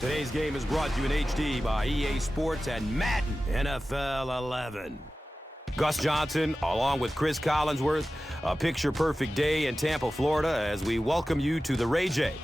Today's game is brought to you in HD by EA Sports and Madden NFL 11. Gus Johnson, along with Chris Collinsworth, a picture-perfect day in Tampa, Florida, as we welcome you to the Ray J.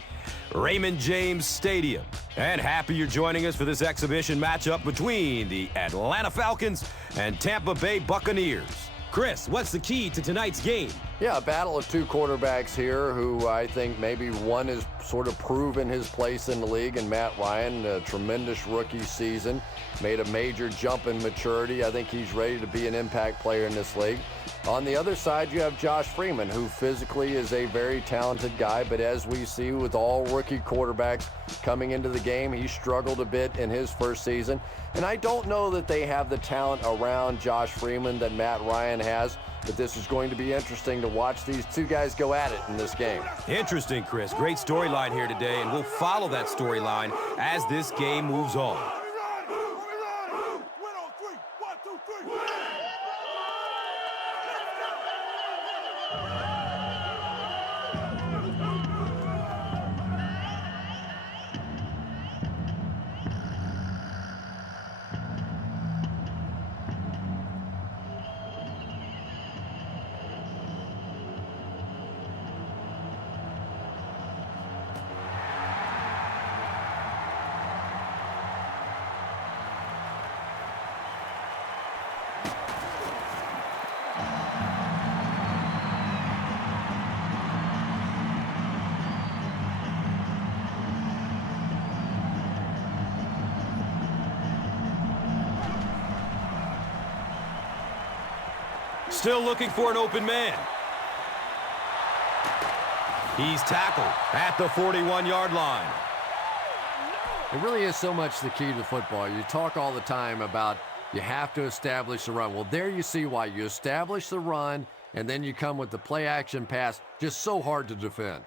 Raymond James Stadium. And happy you're joining us for this exhibition matchup between the Atlanta Falcons and Tampa Bay Buccaneers. Chris, what's the key to tonight's game? Yeah, a battle of two quarterbacks here who I think maybe one has sort of proven his place in the league, and Matt Ryan, a tremendous rookie season, made a major jump in maturity. I think he's ready to be an impact player in this league. On the other side, you have Josh Freeman, who physically is a very talented guy, but as we see with all rookie quarterbacks coming into the game, he struggled a bit in his first season. And I don't know that they have the talent around Josh Freeman that Matt Ryan has, but this is going to be interesting to watch these two guys go at it in this game. Interesting, Chris. Great storyline here today, and we'll follow that storyline as this game moves on. Still looking for an open man. He's tackled at the 41-yard line. It really is so much the key to football. You talk all the time about you have to establish the run. Well, there you see why. You establish the run, and then you come with the play-action pass. Just so hard to defend.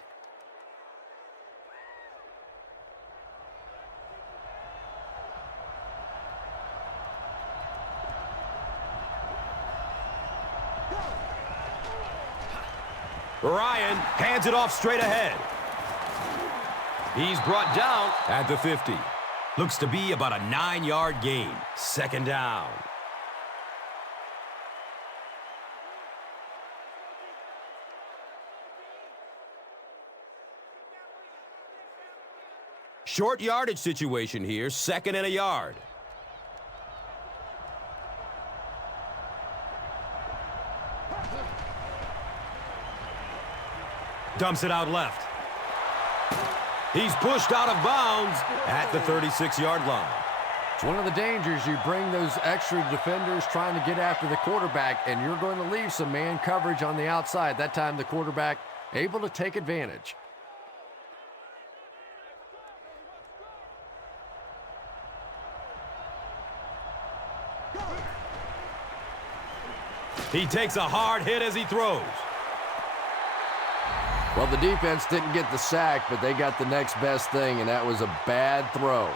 Ryan hands it off straight ahead. He's brought down at the 50. Looks to be about a 9-yard gain. Second down. Short yardage situation here, second and a yard. Dumps it out left. He's pushed out of bounds at the 36-yard line. It's one of the dangers. You bring those extra defenders trying to get after the quarterback, and you're going to leave some man coverage on the outside. That time the quarterback able to take advantage. He takes a hard hit as he throws. Well, the defense didn't get the sack, but they got the next best thing, and that was a bad throw.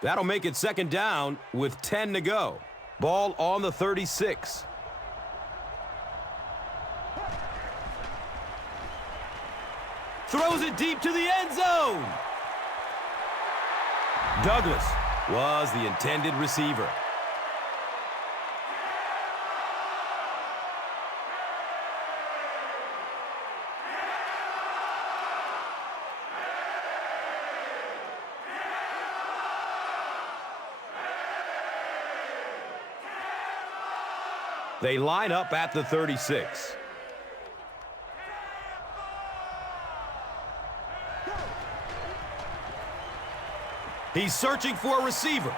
That'll make it second down with 10 to go. Ball on the 36. Throws it deep to the end zone. Douglas was the intended receiver. They line up at the 36. He's searching for a receiver.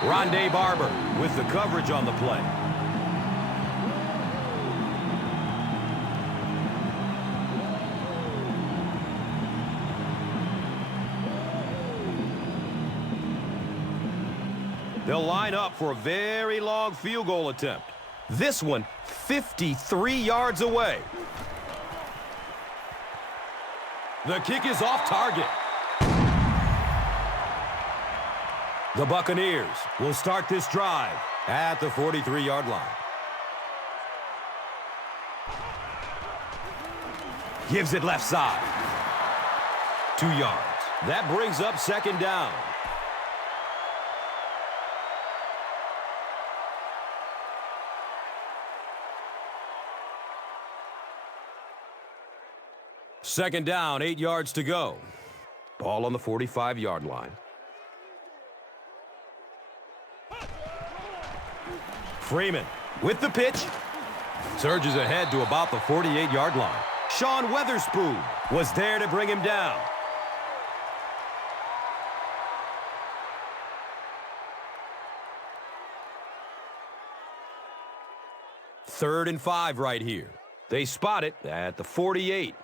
Rondé Barber with the coverage on the play. They'll line up for a very long field goal attempt. This one 53 yards away. The kick is off target. The Buccaneers will start this drive at the 43-yard line. Gives it left side. 2 yards. That brings up second down. Second down, 8 yards to go. Ball on the 45-yard line. Freeman with the pitch. Surges ahead to about the 48-yard line. Sean Weatherspoon was there to bring him down. Third and 5 right here. They spot it at the 48.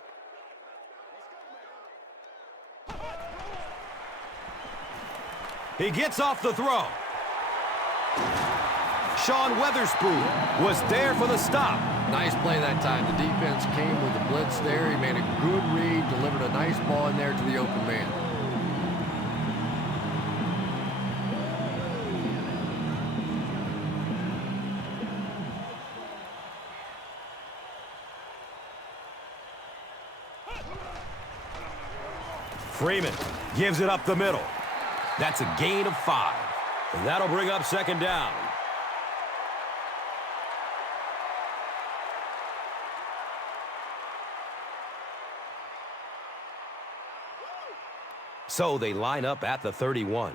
He gets off the throw. Sean Weatherspoon was there for the stop. Nice play that time. The defense came with the blitz there. He made a good read, delivered a nice ball in there to the open man. Freeman gives it up the middle. That's a gain of 5. And that'll bring up second down. So they line up at the 31.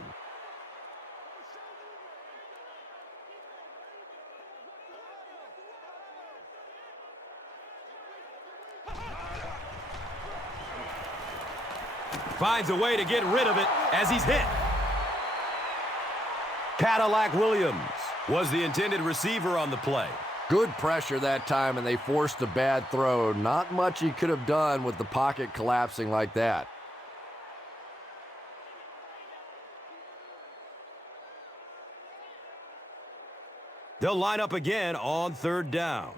Finds a way to get rid of it as he's hit. Cadillac Williams was the intended receiver on the play. Good pressure that time, and they forced a bad throw. Not much he could have done with the pocket collapsing like that. They'll line up again on third down.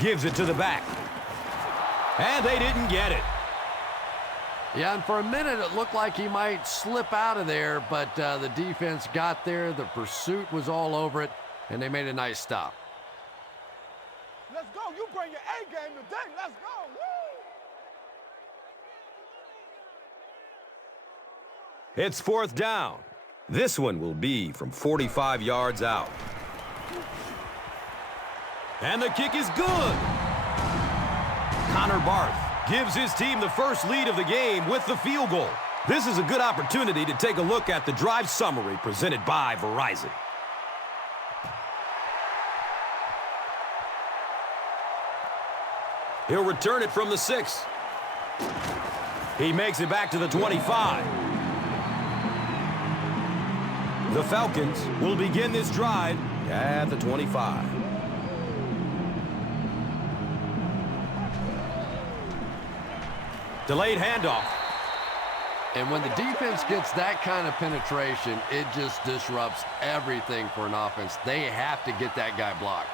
Gives it to the back. And they didn't get it. Yeah, and for a minute it looked like he might slip out of there, but the defense got there. The pursuit was all over it, and they made a nice stop. Let's go. You bring your A game today. Let's go. Woo! It's fourth down. This one will be from 45 yards out. And the kick is good. Connor Barth gives his team the first lead of the game with the field goal. This is a good opportunity to take a look at the drive summary presented by Verizon. He'll return it from the 6. He makes it back to the 25. The Falcons will begin this drive at the 25. Delayed handoff. And when the defense gets that kind of penetration, it just disrupts everything for an offense. They have to get that guy blocked.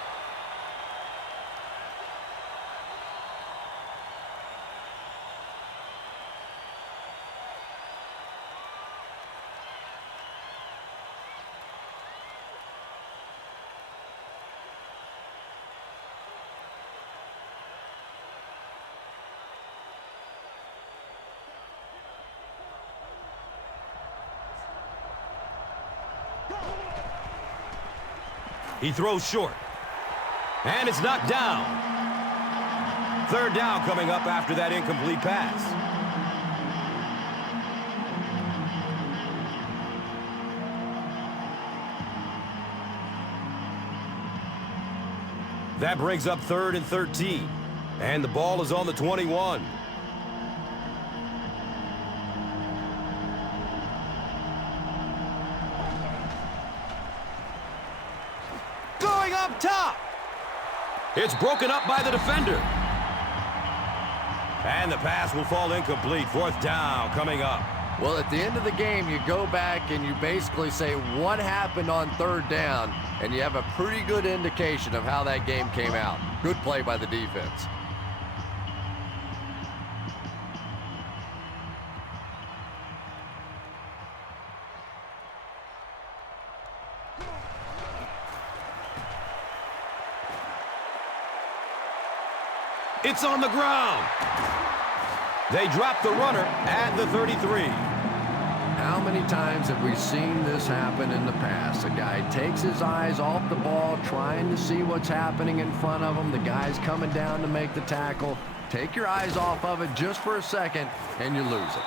He throws short. And it's knocked down. Third down coming up after that incomplete pass. That brings up 3rd and 13. And the ball is on the 21. Top. It's broken up by the defender. And the pass will fall incomplete. Fourth down coming up. Well, at the end of the game, you go back and you basically say what happened on third down, and you have a pretty good indication of how that game came out. Good play by the defense. It's on the ground. They drop the runner at the 33. How many times have we seen this happen in the past? A guy takes his eyes off the ball, trying to see what's happening in front of him. The guy's coming down to make the tackle. Take your eyes off of it just for a second, and you lose it.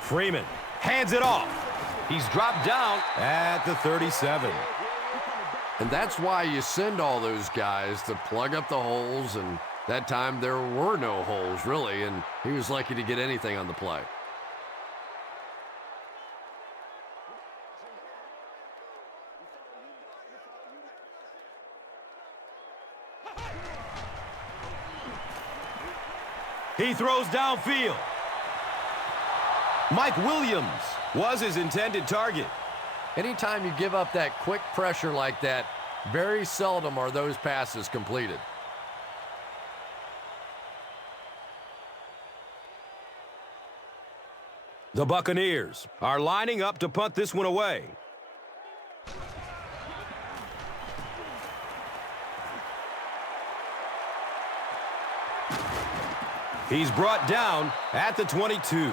Freeman hands it off. He's dropped down at the 37. And that's why you send all those guys to plug up the holes, and that time there were no holes, really, and he was lucky to get anything on the play. He throws downfield. Mike Williams was his intended target. Anytime you give up that quick pressure like that, very seldom are those passes completed. The Buccaneers are lining up to punt this one away. He's brought down at the 22.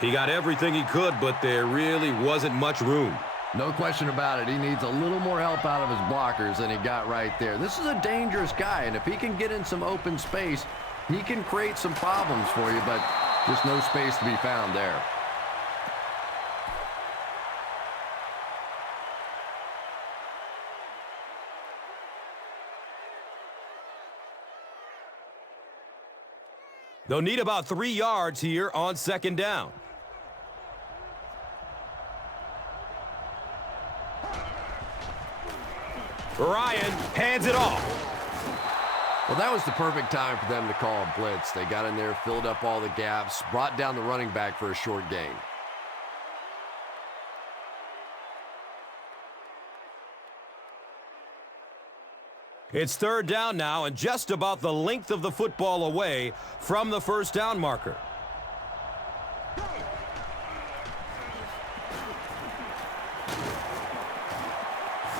He got everything he could, but there really wasn't much room. No question about it. He needs a little more help out of his blockers than he got right there. This is a dangerous guy, and if he can get in some open space, he can create some problems for you, but just no space to be found there. They'll need about 3 yards here on second down. Ryan hands it off. Well, that was the perfect time for them to call a blitz. They got in there, filled up all the gaps, brought down the running back for a short gain. It's third down now and just about the length of the football away from the first down marker.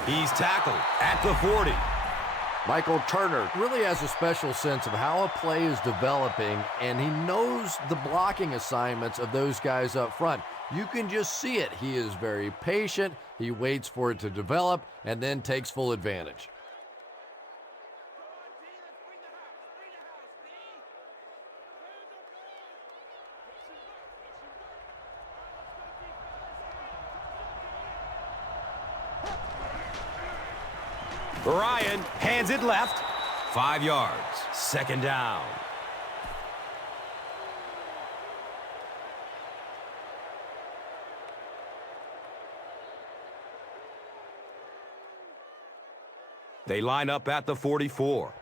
He's tackled at the 40. Michael Turner really has a special sense of how a play is developing, and he knows the blocking assignments of those guys up front. You can just see it. He is very patient. He waits for it to develop and then takes full advantage. Ryan hands it left. 5 yards. Second down. They line up at the 44.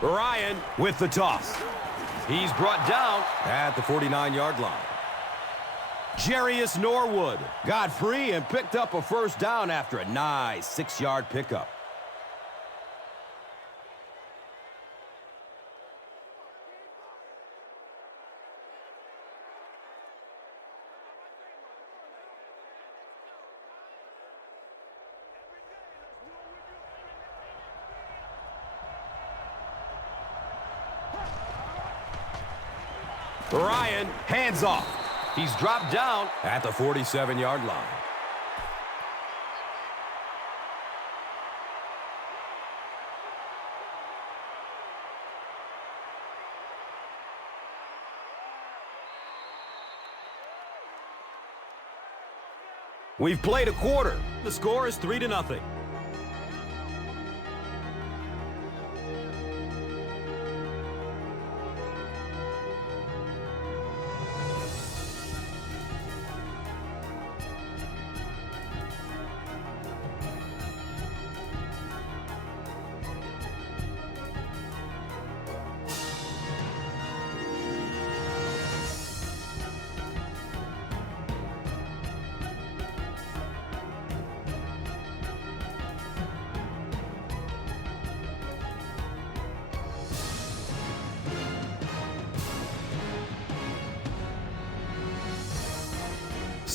Ryan with the toss. He's brought down at the 49-yard line. Jarius Norwood got free and picked up a first down after a nice 6-yard pickup. Ryan hands off. He's dropped down at the 47-yard line. We've played a quarter. The score is 3-0.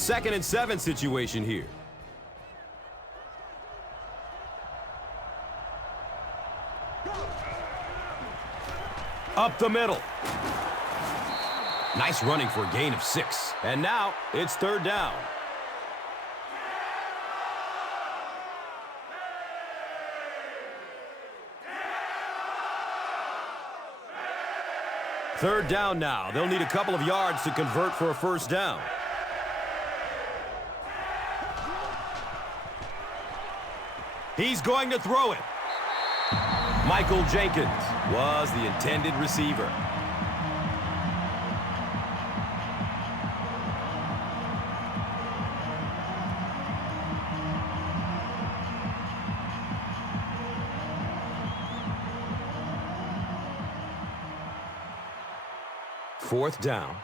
2nd and 7 situation here. Up the middle. Nice running for a gain of 6. And now it's 3rd down. Third down now. They'll need a couple of yards to convert for a 1st down. He's going to throw it. Michael Jenkins was the intended receiver. Fourth down.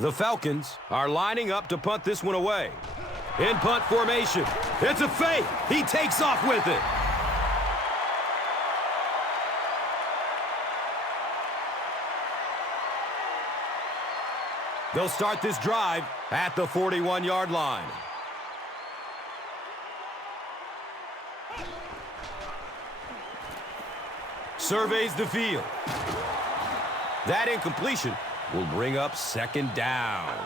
The Falcons are lining up to punt this one away. In punt formation. It's a fake. He takes off with it. They'll start this drive at the 41-yard line. Surveys the field. That incompletion will bring up 2nd down.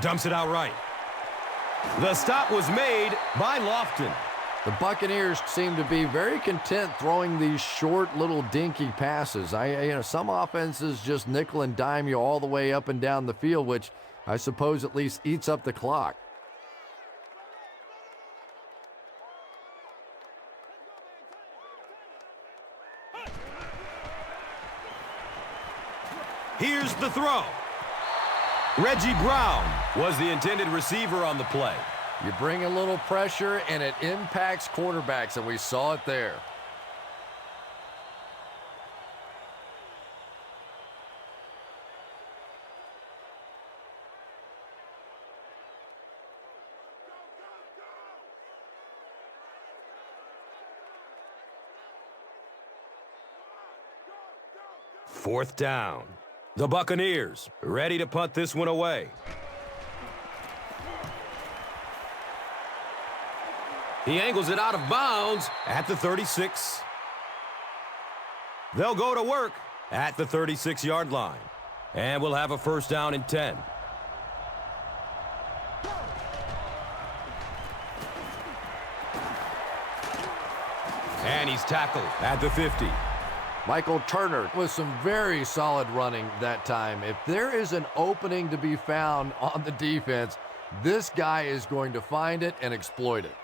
Dumps it out right. The stop was made by Lofton. The Buccaneers seem to be very content throwing these short little dinky passes. Some offenses just nickel and dime you all the way up and down the field, which I suppose at least eats up the clock. Here's the throw. Reggie Brown was the intended receiver on the play. You bring a little pressure, and it impacts quarterbacks, and we saw it there. Fourth down. The Buccaneers ready to punt this one away. He angles it out of bounds at the 36. They'll go to work at the 36-yard line. And we'll have a 1st down and 10. And he's tackled at the 50. Michael Turner with some very solid running that time. If there is an opening to be found on the defense, this guy is going to find it and exploit it.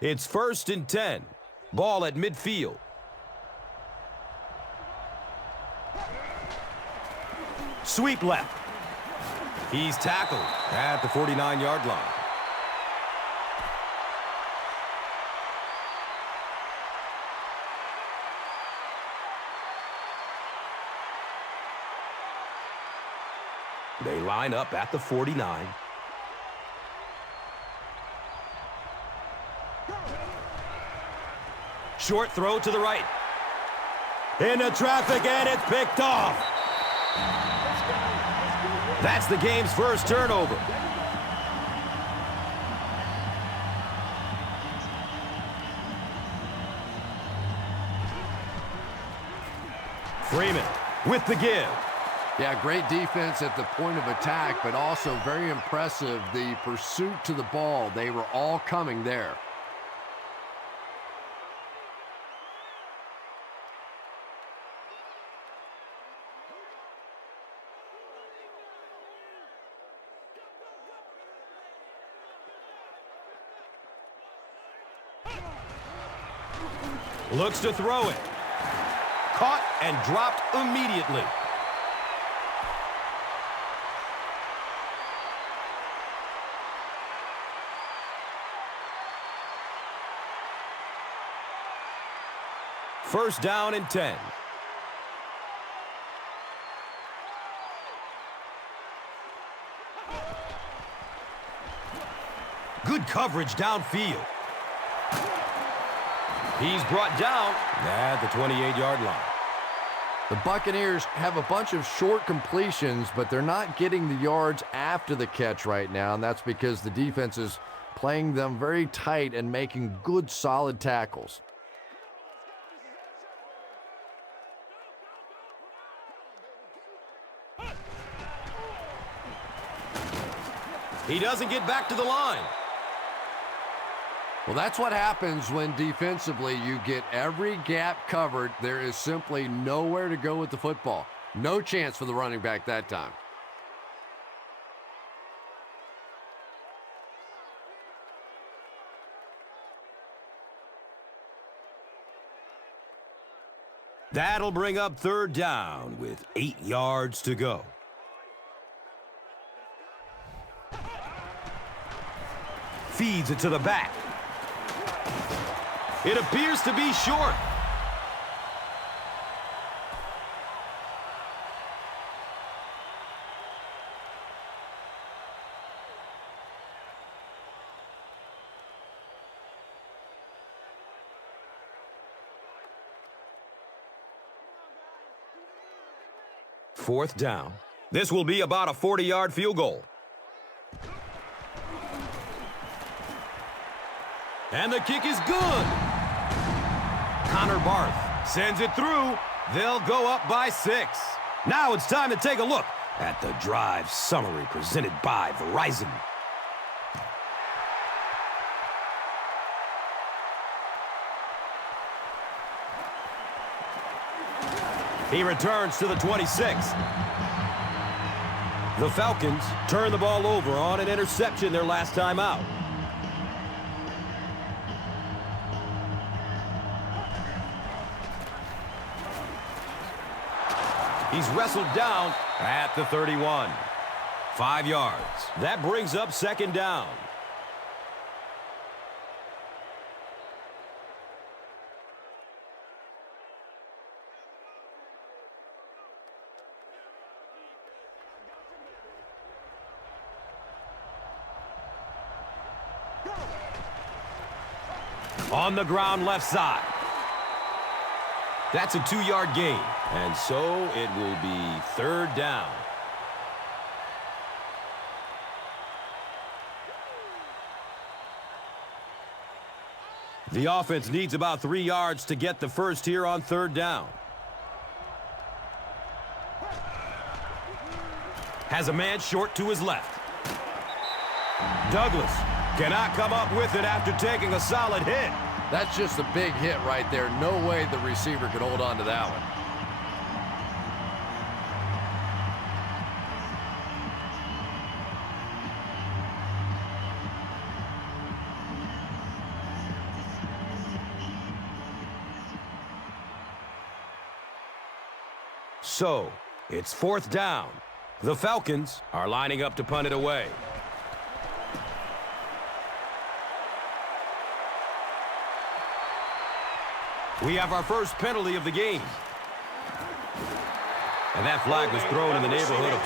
It's 1st and 10. Ball at midfield. Sweep left. He's tackled at the 49-yard line. They line up at the 49. Short throw to the right. Into traffic, and it's picked off. That's the game's 1st turnover. Freeman with the give. Yeah, great defense at the point of attack, but also very impressive the pursuit to the ball. They were all coming there. Looks to throw it. Caught and dropped immediately. First down and 10. Good coverage downfield. He's brought down at the 28-yard line. The Buccaneers have a bunch of short completions, but they're not getting the yards after the catch right now, and that's because the defense is playing them very tight and making good, solid tackles. He doesn't get back to the line. Well, that's what happens when defensively you get every gap covered. There is simply nowhere to go with the football. No chance for the running back that time. That'll bring up third down with 8 yards to go. Feeds it to the back. It appears to be short. Fourth down. This will be about a 40-yard field goal. And the kick is good. Connor Barth sends it through. They'll go up by 6. Now it's time to take a look at the drive summary presented by Verizon. He returns to the 26. The Falcons turn the ball over on an interception their last time out. He's wrestled down at the 31. 5 yards. That brings up second down. On the ground left side. That's a 2-yard gain. And so it will be third down. The offense needs about 3 yards to get the first here on third down. Has a man short to his left. Douglas cannot come up with it after taking a solid hit. That's just a big hit right there. No way the receiver could hold on to that one. So, it's fourth down. The Falcons are lining up to punt it away. We have our first penalty of the game. And that flag was thrown in the neighborhood of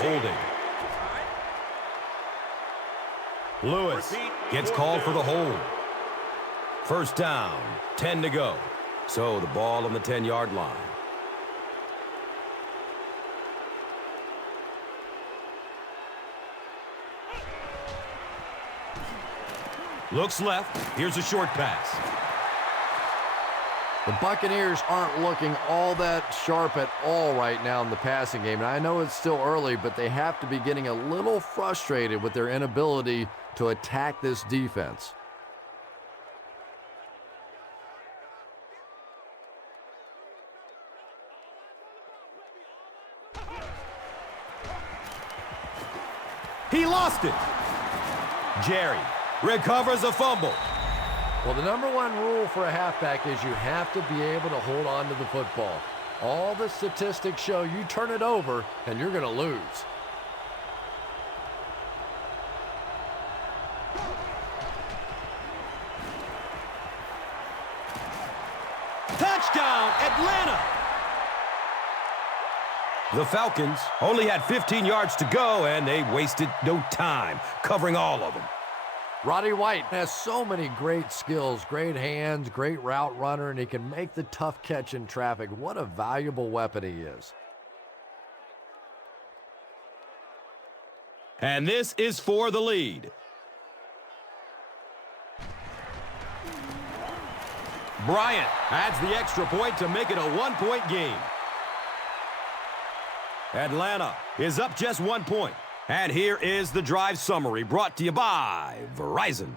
holding. Lewis gets called for the hold. First down, 10 to go. So the ball on the 10-yard line. Looks left. Here's a short pass. The Buccaneers aren't looking all that sharp at all right now in the passing game. And I know it's still early, but they have to be getting a little frustrated with their inability to attack this defense. He lost it. Jerry recovers a fumble. Well, the number one rule for a halfback is you have to be able to hold on to the football. All the statistics show you turn it over and you're going to lose. Touchdown, Atlanta. The Falcons only had 15 yards to go, and they wasted no time covering all of them. Roddy White has so many great skills, great hands, great route runner, and he can make the tough catch in traffic. What a valuable weapon he is. And this is for the lead. Bryant adds the extra point to make it a one-point game. Atlanta is up just 1 point. And here is the drive summary brought to you by Verizon.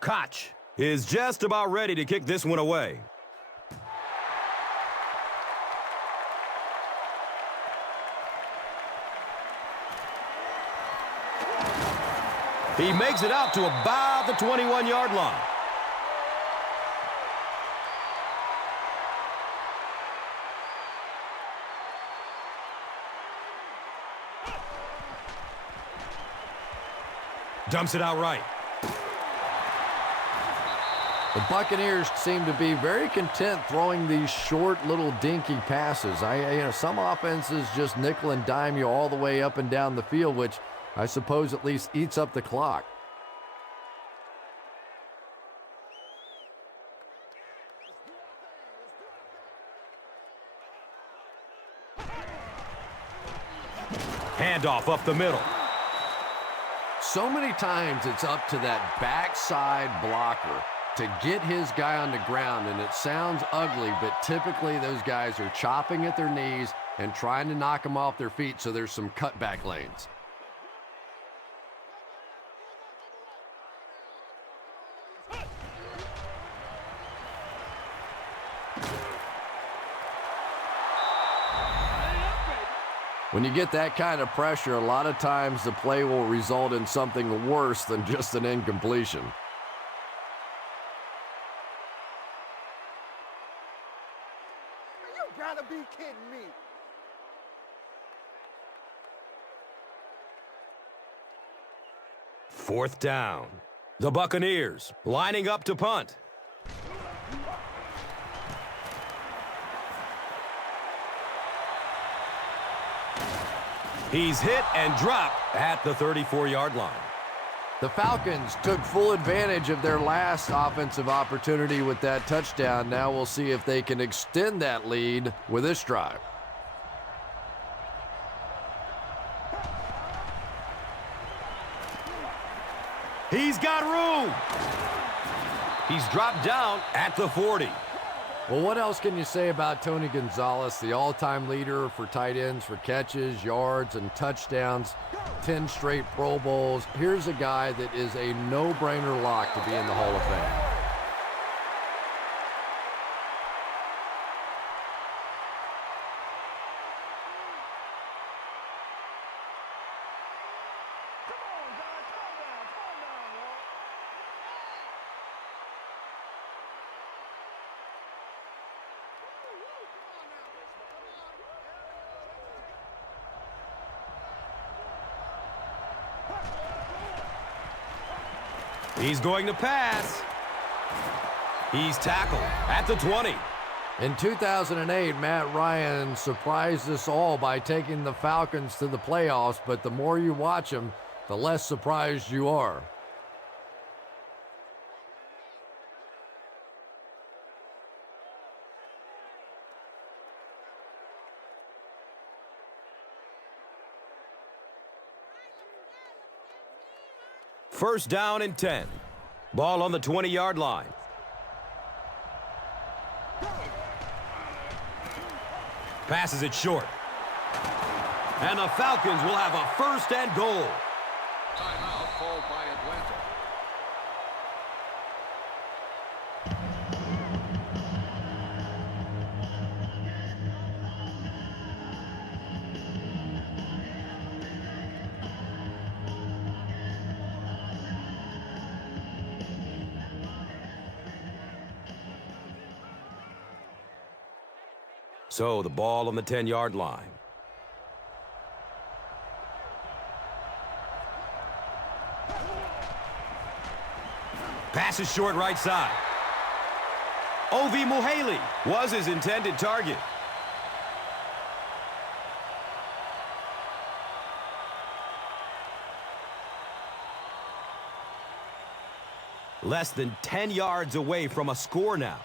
Koch is just about ready to kick this one away. He makes it out to about the 21-yard line. Dumps it out right. The Buccaneers seem to be very content throwing these short little dinky passes. Some offenses just nickel and dime you all the way up and down the field, which I suppose at least eats up the clock. Handoff up the middle. So many times it's up to that backside blocker to get his guy on the ground, and it sounds ugly, but typically those guys are chopping at their knees and trying to knock them off their feet, so there's some cutback lanes. When you get that kind of pressure, a lot of times the play will result in something worse than just an incompletion. You gotta be kidding me. Fourth down. The Buccaneers lining up to punt. He's hit and dropped at the 34-yard line. The Falcons took full advantage of their last offensive opportunity with that touchdown. Now we'll see if they can extend that lead with this drive. He's got room. He's dropped down at the 40. Well, what else can you say about Tony Gonzalez, the all-time leader for tight ends for catches, yards, and touchdowns, 10 straight Pro Bowls? Here's a guy that is a no-brainer lock to be in the Hall of Fame. He's going to pass. He's tackled at the 20. In 2008, Matt Ryan surprised us all by taking the Falcons to the playoffs, but the more you watch them, the less surprised you are. First down and 10. Ball on the 20-yard line. Passes it short. And the Falcons will have a first and goal. Timeout called by Atlanta. So the ball on the 10-yard line. Pass is short right side. Ovi Muhaley was his intended target. Less than 10 yards away from a score now.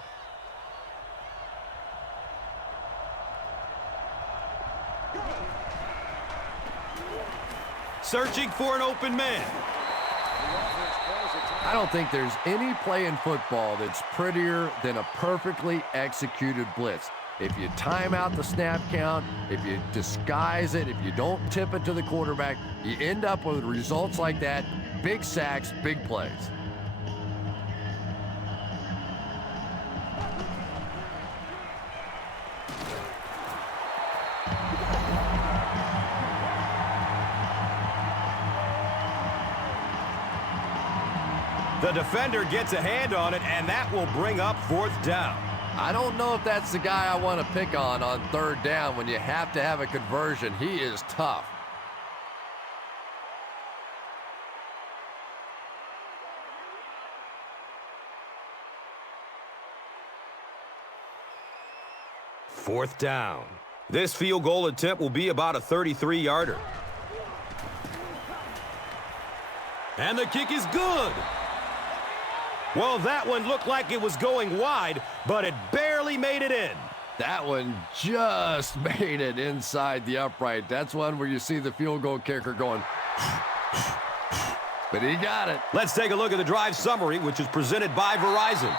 Searching for an open man. I don't think there's any play in football that's prettier than a perfectly executed blitz. If you time out the snap count, if you disguise it, if you don't tip it to the quarterback, you end up with results like that. Big sacks, big plays. The defender gets a hand on it, and that will bring up 4th down. I don't know if that's the guy I want to pick on 3rd down when you have to have a conversion. He is tough. Fourth down. This field goal attempt will be about a 33-yarder. And the kick is good. Well, that one looked like it was going wide, but it barely made it in. That one just made it inside the upright. That's one where you see the field goal kicker going, but he got it. Let's take a look at the drive summary, which is presented by Verizon.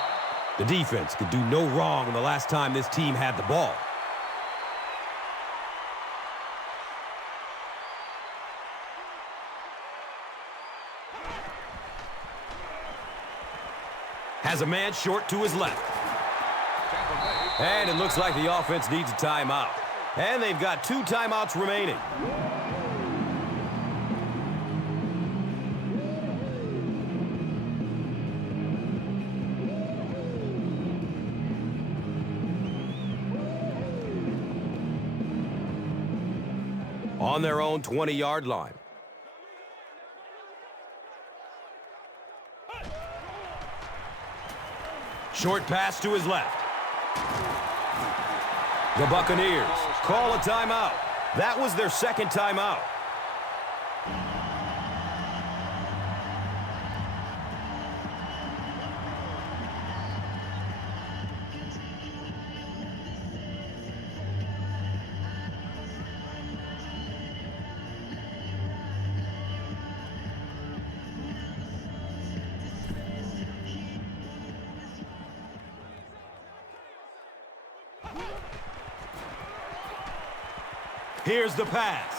The defense could do no wrong the last time this team had the ball. Has a man short to his left. And it looks like the offense needs a timeout. And they've got 2 timeouts remaining. On their own 20-yard line. Short pass to his left. The Buccaneers call a timeout. That was their 2nd timeout. Here's the pass.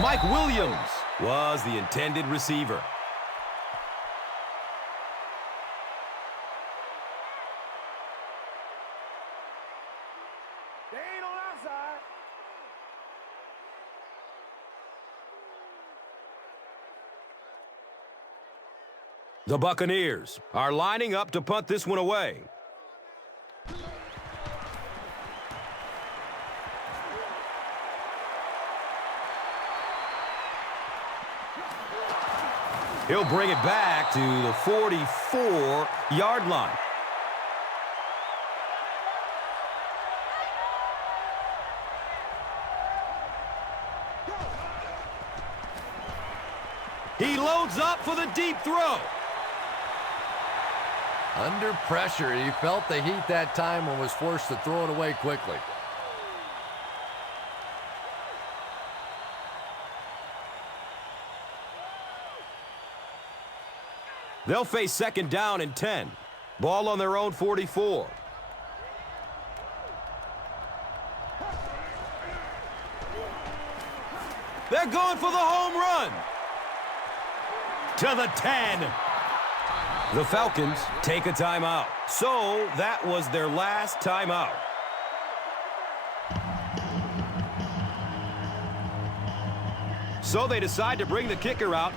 Mike Williams was the intended receiver. They ain't on our side. The Buccaneers are lining up to punt this one away. He'll bring it back to the 44-yard line. He loads up for the deep throw. Under pressure, he felt the heat that time and was forced to throw it away quickly. They'll face 2nd down and 10. Ball on their own 44. They're going for the home run. To the 10. The Falcons take a timeout. So that was their last timeout. So they decide to bring the kicker out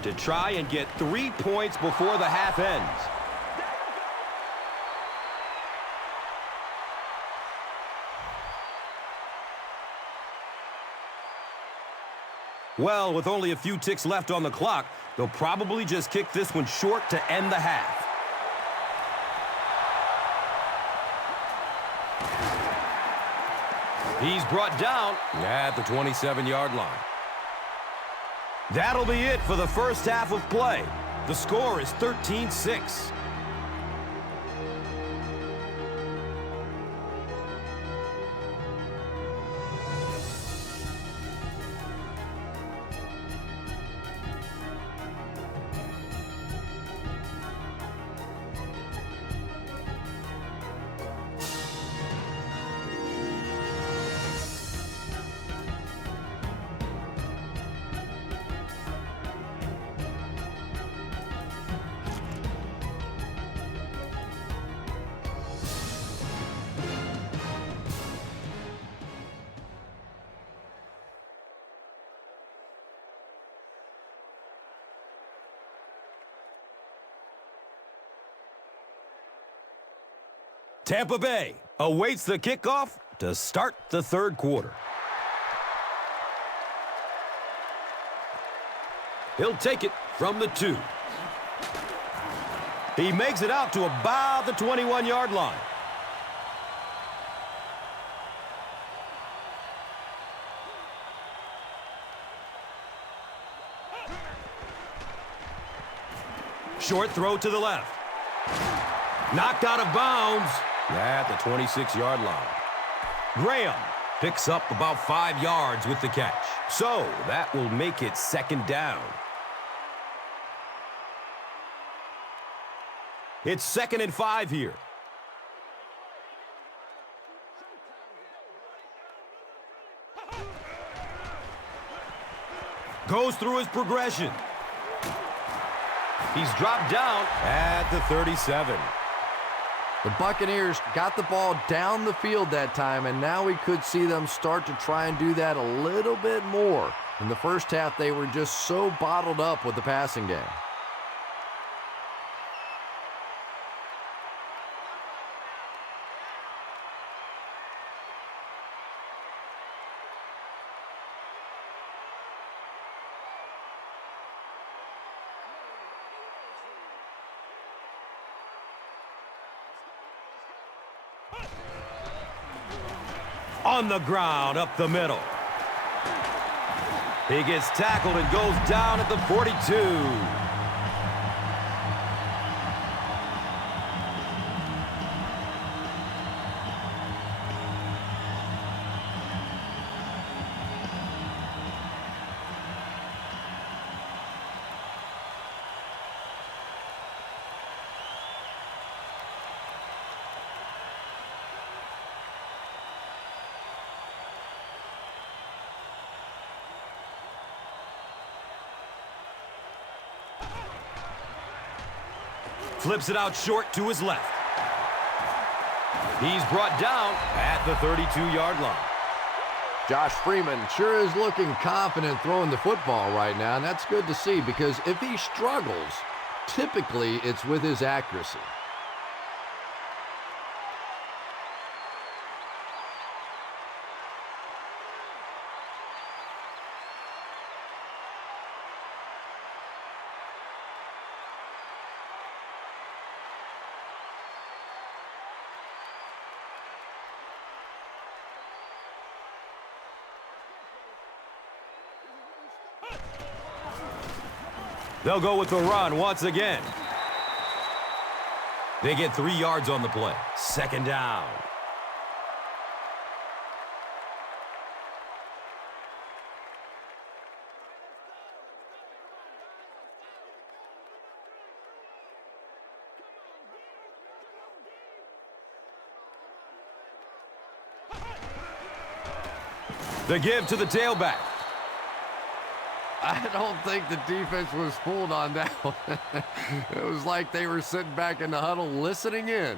to try and get 3 points before the half ends. Well, with only a few ticks left on the clock, they'll probably just kick this one short to end the half. He's brought down at the 27-yard line. That'll be it for the first half of play. The score is 13-6. Tampa Bay awaits the kickoff to start the third quarter. He'll take it from the 2. He makes it out to about the 21-yard line. Short throw to the left. Knocked out of bounds at the 26-yard line. Graham picks up about 5 yards with the catch. So that will make it second down. It's 2nd and 5 here. Goes through his progression. He's dropped down at the 37. The Buccaneers got the ball down the field that time, and now we could see them start to try and do that a little bit more. In the first half, they were just so bottled up with the passing game. On the ground, up the middle. He gets tackled and goes down at the 42. Flips it out short to his left. He's brought down at the 32-yard line. Josh Freeman sure is looking confident throwing the football right now, and that's good to see because if he struggles, typically it's with his accuracy. They'll go with the run once again. They get 3 yards on the play. Second down. The give to the tailback. I don't think the defense was fooled on that one. It was like they were sitting back in the huddle listening in.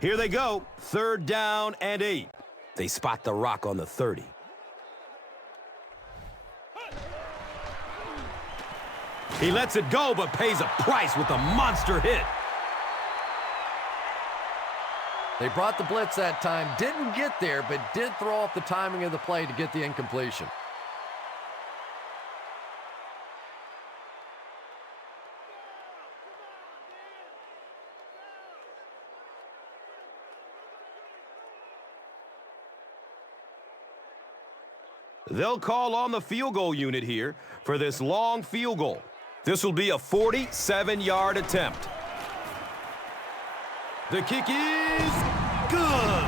Here they go. 3rd down and 8. They spot the rock on the 30. He lets it go, but pays a price with a monster hit. They brought the blitz that time, didn't get there, but did throw off the timing of the play to get the incompletion. They'll call on the field goal unit here for this long field goal. This will be a 47-yard attempt. The kick is good.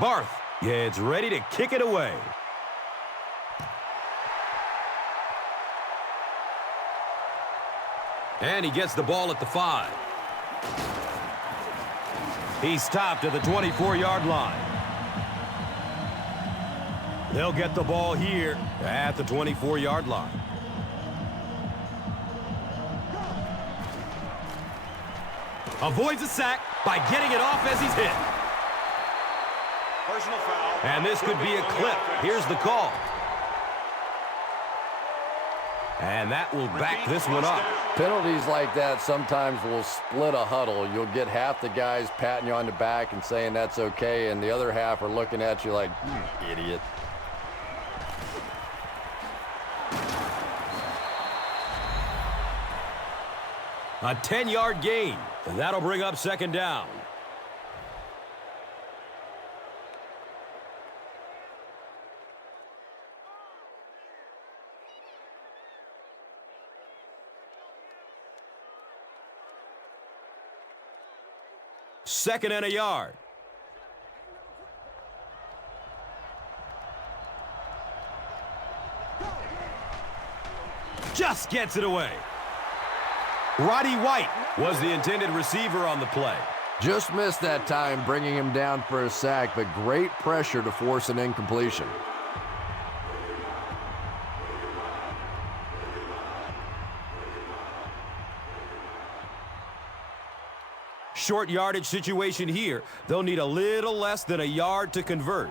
Barth gets ready to kick it away. And he gets the ball at the 5. He's stopped at the 24-yard line. They'll get the ball here at the 24-yard line. Avoids a sack by getting it off as he's hit. Personal foul. And this could be a clip. Here's the call. And that will back this one up. Penalties like that sometimes will split a huddle. You'll get half the guys patting you on the back and saying that's okay, and the other half are looking at you like, you idiot. A 10-yard gain. That'll bring up second down. Second and a yard. Just gets it away. Roddy White was the intended receiver on the play. Just missed that time, bringing him down for a sack, but great pressure to force an incompletion. Short yardage situation here. They'll need a little less than a yard to convert.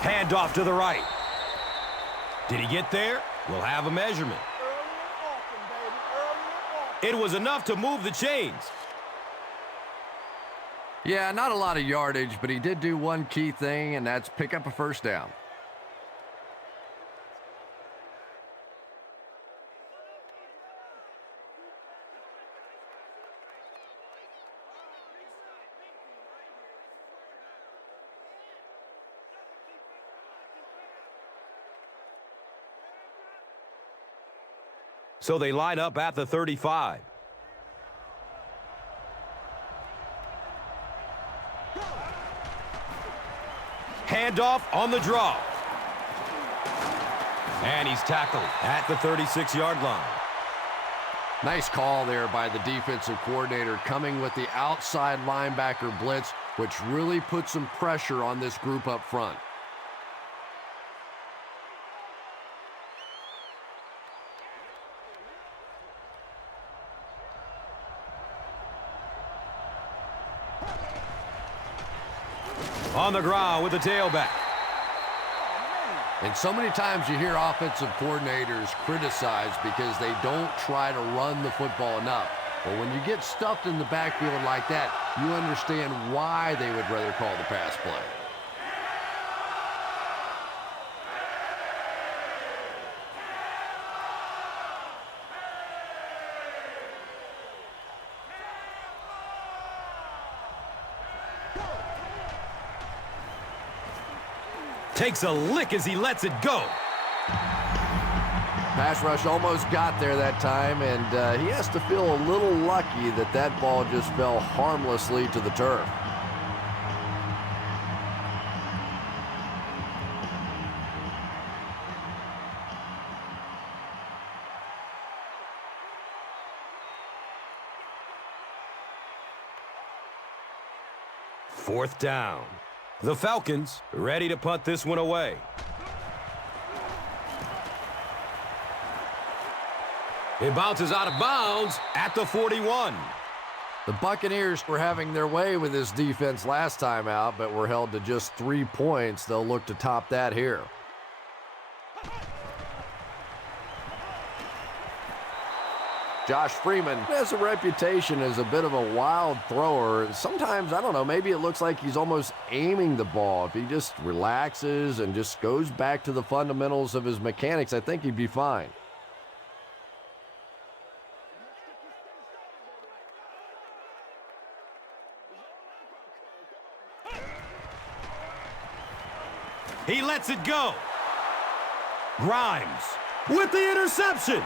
Handoff to the right. Did he get there? We'll have a measurement. It was enough to move the chains. Yeah, not a lot of yardage, but he did do one key thing, and that's pick up a first down. So they line up at the 35. Handoff on the draw. And he's tackled at the 36-yard line. Nice call there by the defensive coordinator, coming with the outside linebacker blitz, which really put some pressure on this group up front. On the ground with the tailback. And so many times you hear offensive coordinators criticized because they don't try to run the football enough. But when you get stuffed in the backfield like that, you understand why they would rather call the pass play. Takes a lick as he lets it go. Pass rush almost got there that time, and he has to feel a little lucky that that ball just fell harmlessly to the turf. Fourth down. The Falcons ready to punt this one away. It bounces out of bounds at the 41. The Buccaneers were having their way with this defense last time out, but were held to just 3 points. They'll look to top that here. Josh Freeman has a reputation as a bit of a wild thrower. Sometimes, I don't know, maybe it looks like he's almost aiming the ball. If he just relaxes and just goes back to the fundamentals of his mechanics, I think he'd be fine. He lets it go. Grimes with the interception.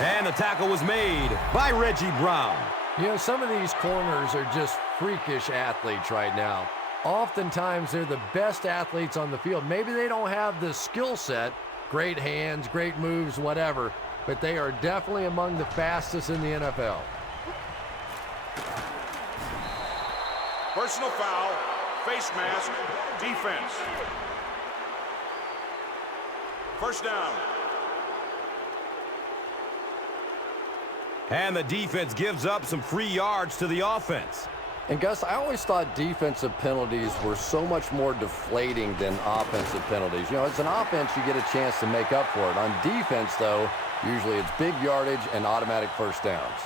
And the tackle was made by Reggie Brown. You know, some of these corners are just freakish athletes right now. Oftentimes, they're the best athletes on the field. Maybe they don't have the skill set, great hands, great moves, whatever, but they are definitely among the fastest in the NFL. Personal foul, face mask, defense. First down. And the defense gives up some free yards to the offense. And Gus, I always thought defensive penalties were so much more deflating than offensive penalties. You know, as an offense, you get a chance to make up for it. On defense, though, usually it's big yardage and automatic first downs.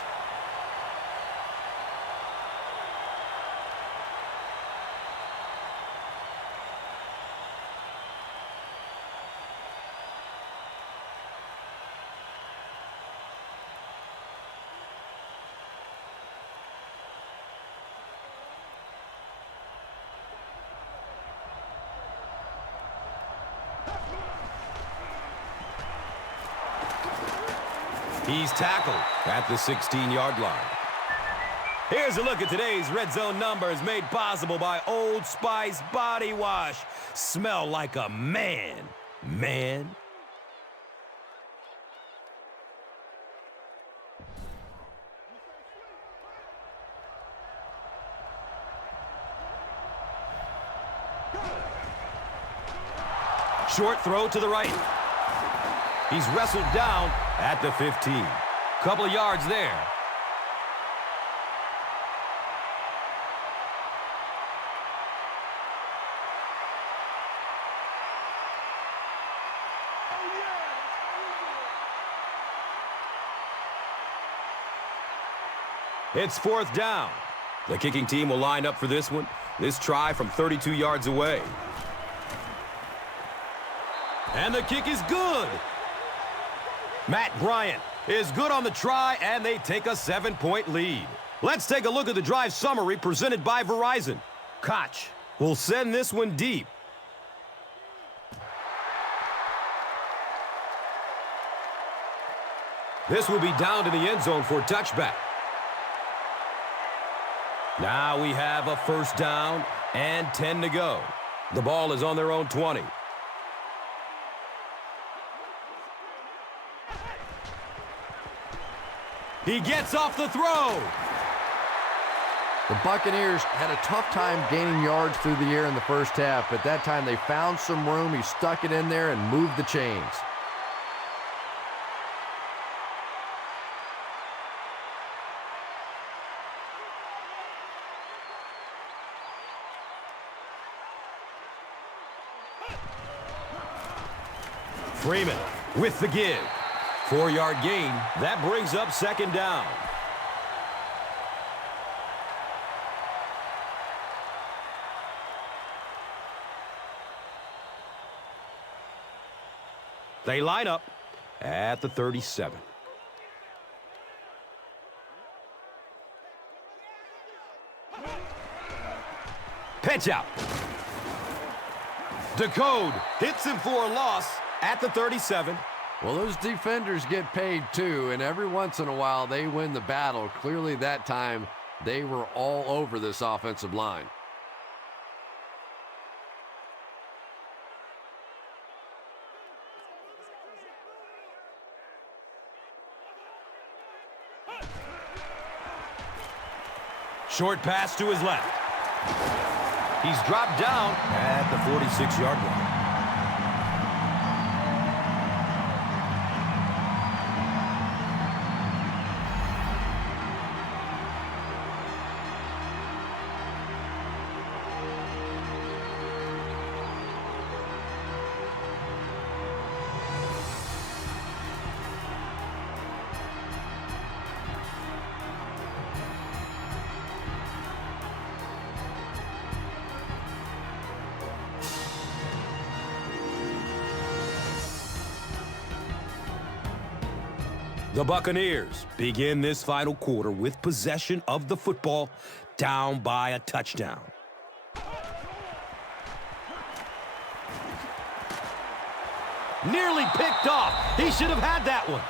He's tackled at the 16-yard line. Here's a look at today's Red Zone numbers made possible by Old Spice Body Wash. Smell like a man. Man. Short throw to the right. He's wrestled down at the 15. Couple of yards there. It's fourth down. The kicking team will line up for this one. This try from 32 yards away. And the kick is good. Matt Bryant is good on the try, and they take a 7-point lead. Let's take a look at the drive summary presented by Verizon. Koch will send this one deep. This will be down to the end zone for a touchback. Now we have a first down and 10 to go. The ball is on their own 20. He gets off the throw. The Buccaneers had a tough time gaining yards through the air in the first half, but that time they found some room. He stuck it in there and moved the chains. Freeman with the give. 4-yard gain. That brings up second down. They line up at the 37. Pitch out. Decode hits him for a loss at the 37. Well, those defenders get paid too, and every once in a while they win the battle. Clearly that time they were all over this offensive line. Short pass to his left. He's dropped down at the 46-yard line. The Buccaneers begin this final quarter with possession of the football, down by a touchdown. Nearly picked off. He should have had that one.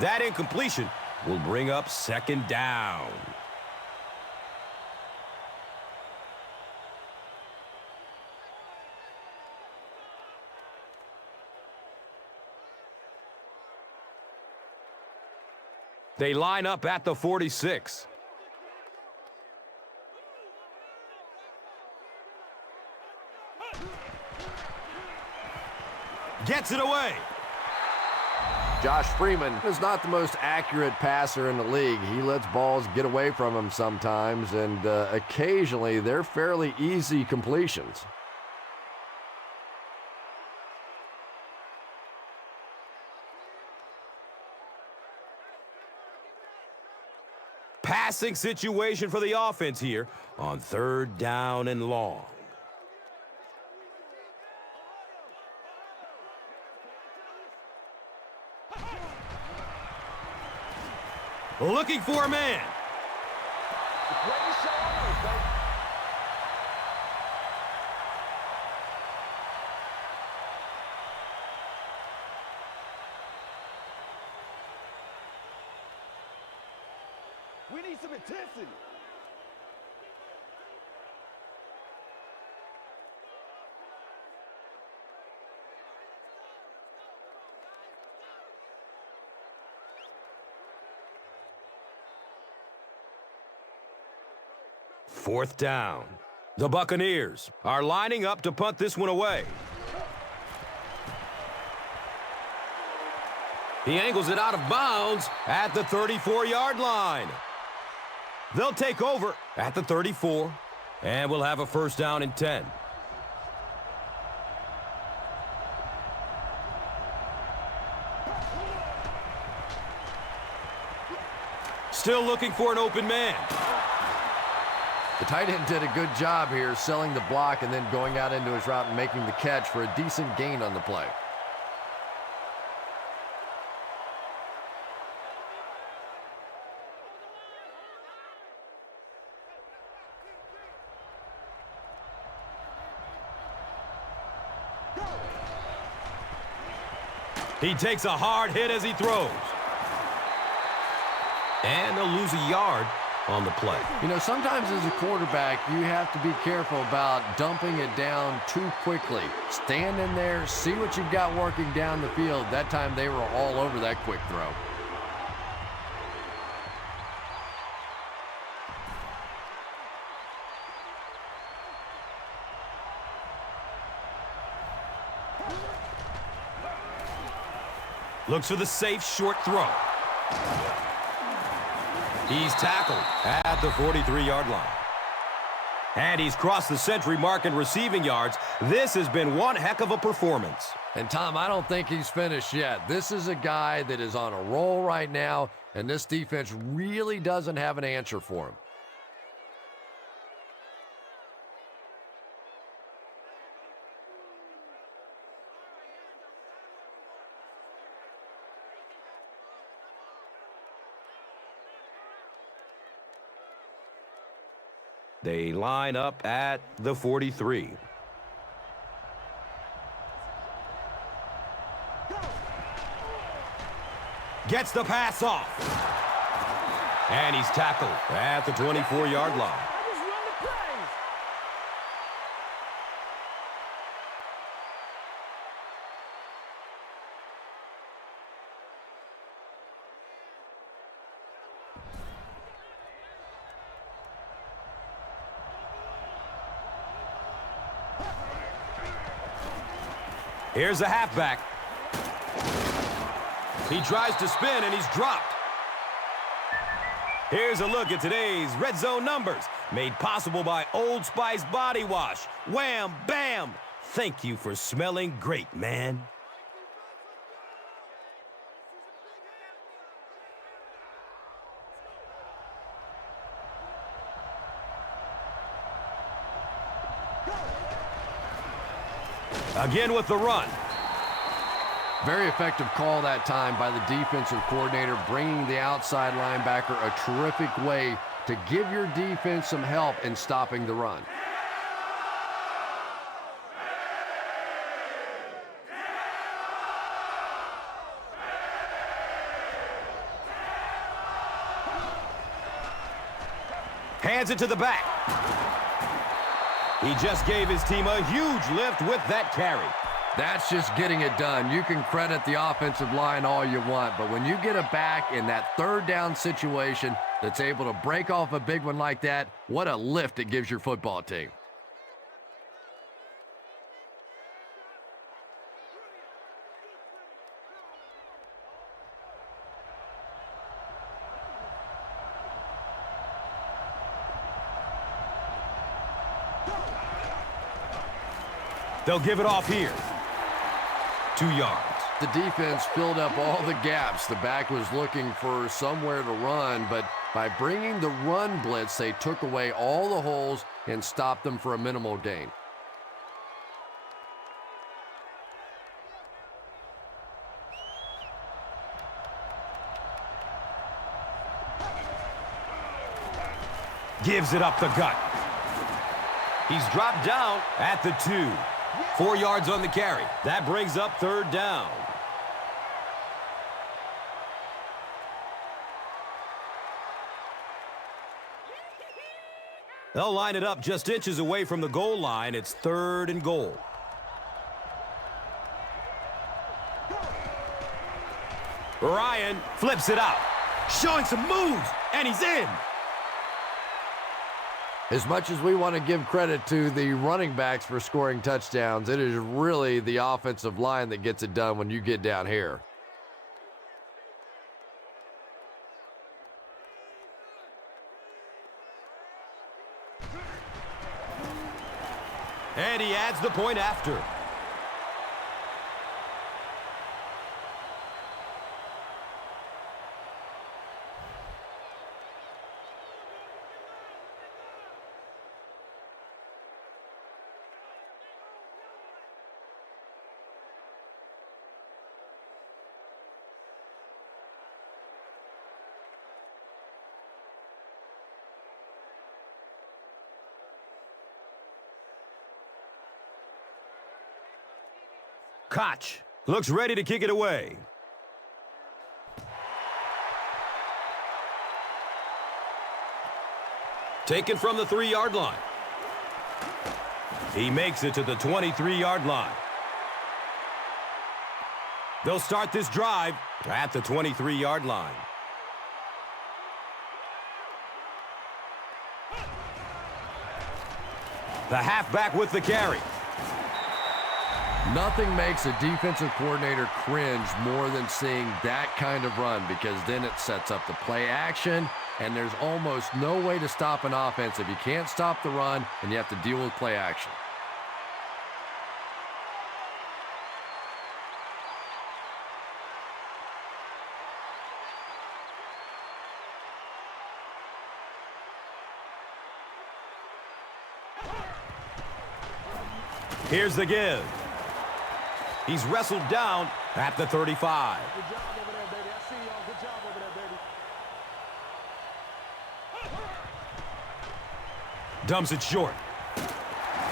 That incompletion will bring up second down. They line up at the 46. Gets it away. Josh Freeman is not the most accurate passer in the league. He lets balls get away from him sometimes, and occasionally they're fairly easy completions. Passing situation for the offense here on third down and long. Looking for a man. We need some intensity. Fourth down. The Buccaneers are lining up to punt this one away. He angles it out of bounds at the 34-yard line. They'll take over at the 34, and we'll have a first down and 10. Still looking for an open man. The tight end did a good job here selling the block and then going out into his route and making the catch for a decent gain on the play. He takes a hard hit as he throws. And they'll lose a yard on the play. You know, sometimes as a quarterback, you have to be careful about dumping it down too quickly. Stand in there, see what you've got working down the field. That time they were all over that quick throw. Looks for the safe short throw. He's tackled at the 43-yard line. And he's crossed the century mark in receiving yards. This has been one heck of a performance. And, Tom, I don't think he's finished yet. This is a guy that is on a roll right now, and this defense really doesn't have an answer for him. They line up at the 43. Gets the pass off. And he's tackled at the 24-yard line. Here's a halfback. He tries to spin, and he's dropped. Here's a look at today's Red Zone numbers, made possible by Old Spice Body Wash. Wham, bam! Thank you for smelling great, man. Again with the run. Very effective call that time by the defensive coordinator, bringing the outside linebacker, a terrific way to give your defense some help in stopping the run. Hands it to the back. He just gave his team a huge lift with that carry. That's just getting it done. You can credit the offensive line all you want, but when you get a back in that third down situation that's able to break off a big one like that, what a lift it gives your football team. They'll give it off here. 2 yards. The defense filled up all the gaps. The back was looking for somewhere to run, but by bringing the run blitz, they took away all the holes and stopped them for a minimal gain. Gives it up the gut. He's dropped down at the 2. 4 yards on the carry. That brings up third down. They'll line it up just inches away from the goal line. It's 3rd and goal. Ryan flips it out, showing some moves, and he's in. As much as we want to give credit to the running backs for scoring touchdowns, it is really the offensive line that gets it done when you get down here. And he adds the point after. Koch looks ready to kick it away. Taken from the 3-yard line. He makes it to the 23-yard line. They'll start this drive at the 23-yard line. The halfback with the carry. Nothing makes a defensive coordinator cringe more than seeing that kind of run, because then it sets up the play action, and there's almost no way to stop an offense if you can't stop the run and you have to deal with play action. Here's the give. He's wrestled down at the 35. Good job over there, baby. I see y'all. Good job over there, baby. Dumps it short.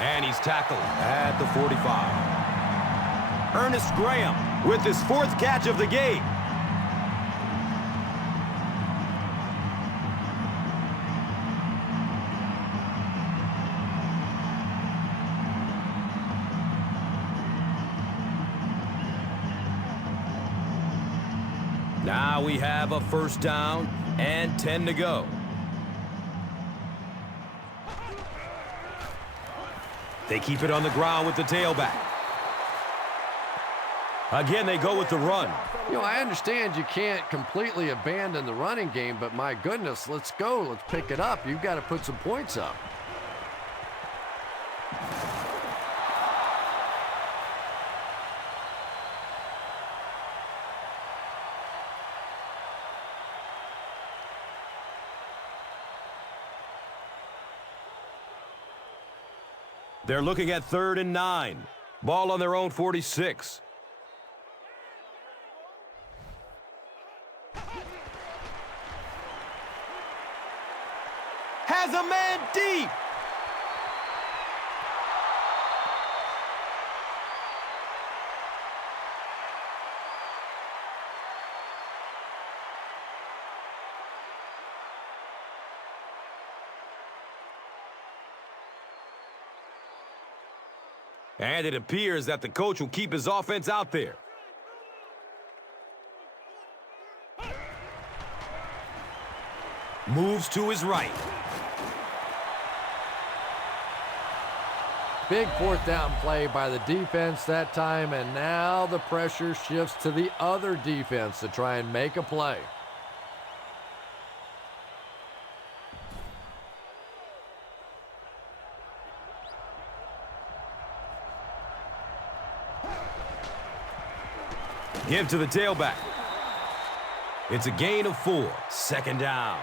And he's tackled at the 45. Ernest Graham with his 4th catch of the game. Now we have a 1st down and 10 to go. They keep it on the ground with the tailback. Again, they go with the run. You know, I understand you can't completely abandon the running game, but my goodness, let's go. Let's pick it up. You've got to put some points up. They're looking at 3rd and 9. Ball on their own 46. has a man deep. And it appears that the coach will keep his offense out there. Moves to his right. Big fourth down play by the defense that time, and now the pressure shifts to the other defense to try and make a play. Give to the tailback. It's a gain of 4. Second down.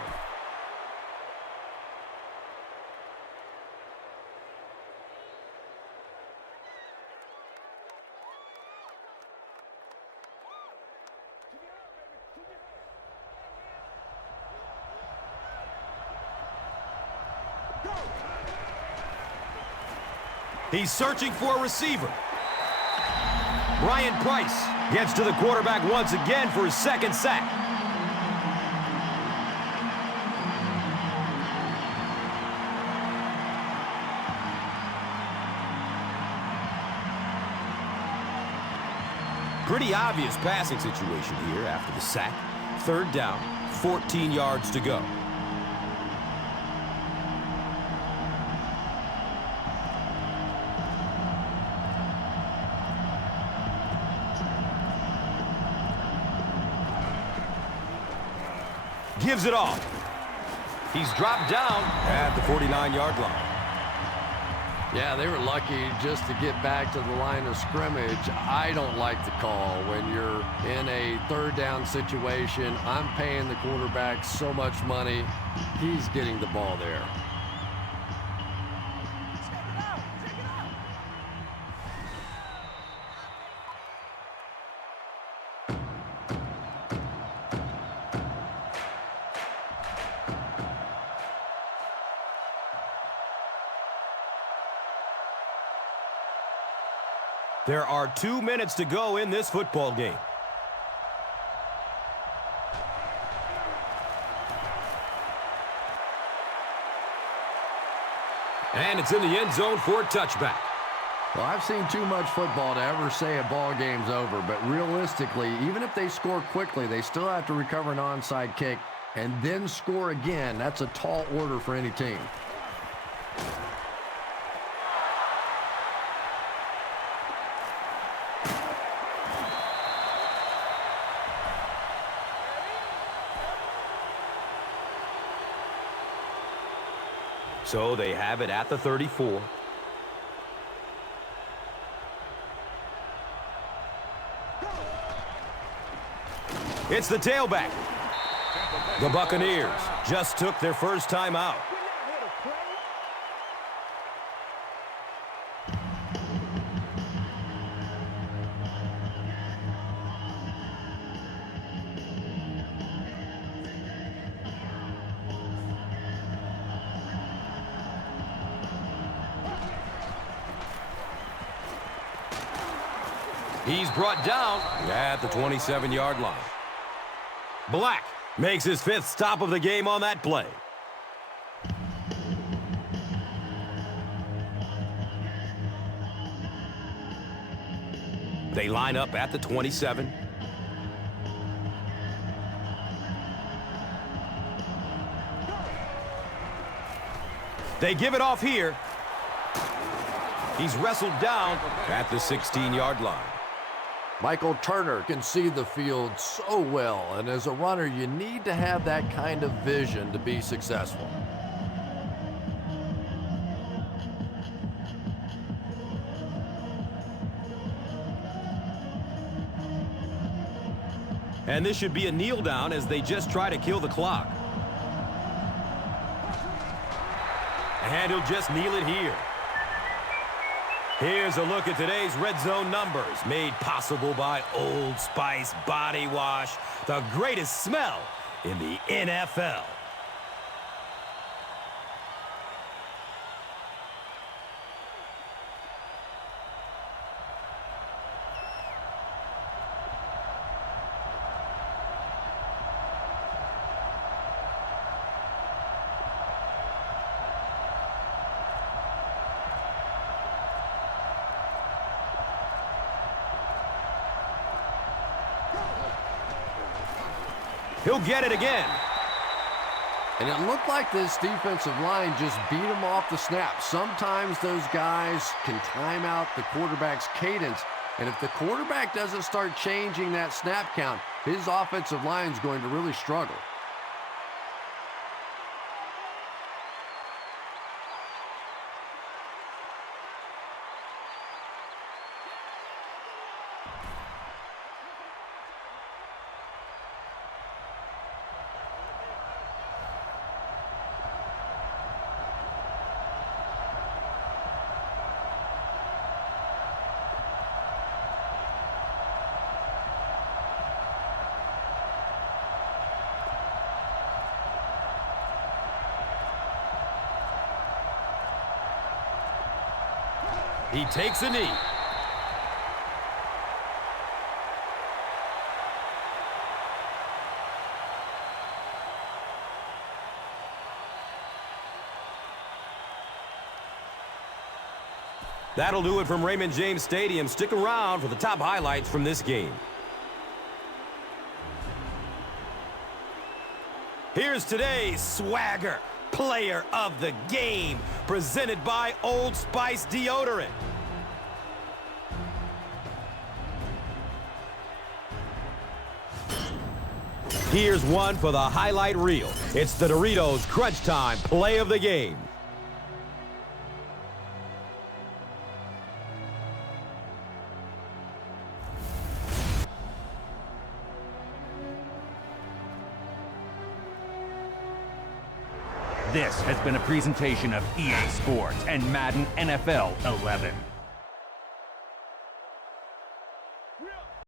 He's searching for a receiver. Brian Price gets to the quarterback once again for his second sack. Pretty obvious passing situation here after the sack. Third down, 14 yards to go. Gives it off. He's dropped down at the 49-yard line. Yeah, they were lucky just to get back to the line of scrimmage. I don't like the call when you're in a third down situation. I'm paying the quarterback so much money. He's getting the ball there. There are 2 minutes to go in this football game. And it's in the end zone for a touchback. Well, I've seen too much football to ever say a ball game's over, but realistically, even if they score quickly, they still have to recover an onside kick and then score again. That's a tall order for any team. So they have it at the 34. It's the tailback. The Buccaneers just took their first time out. He's brought down at the 27-yard line. Black makes his 5th stop of the game on that play. They line up at the 27. They give it off here. He's wrestled down at the 16-yard line. Michael Turner can see the field so well, and as a runner, you need to have that kind of vision to be successful. And this should be a kneel down as they just try to kill the clock. And he'll just kneel it here. Here's a look at today's red zone numbers, made possible by Old Spice Body Wash, the greatest smell in the NFL. He'll get it again. And it looked like this defensive line just beat him off the snap. Sometimes those guys can time out the quarterback's cadence. And if the quarterback doesn't start changing that snap count, his offensive line is going to really struggle. He takes a knee. That'll do it from Raymond James Stadium. Stick around for the top highlights from this game. Here's today's swagger player of the game, presented by Old Spice Deodorant. Here's one for the highlight reel. It's the Doritos Crunch Time play of the game. This has been a presentation of EA Sports and Madden NFL 11.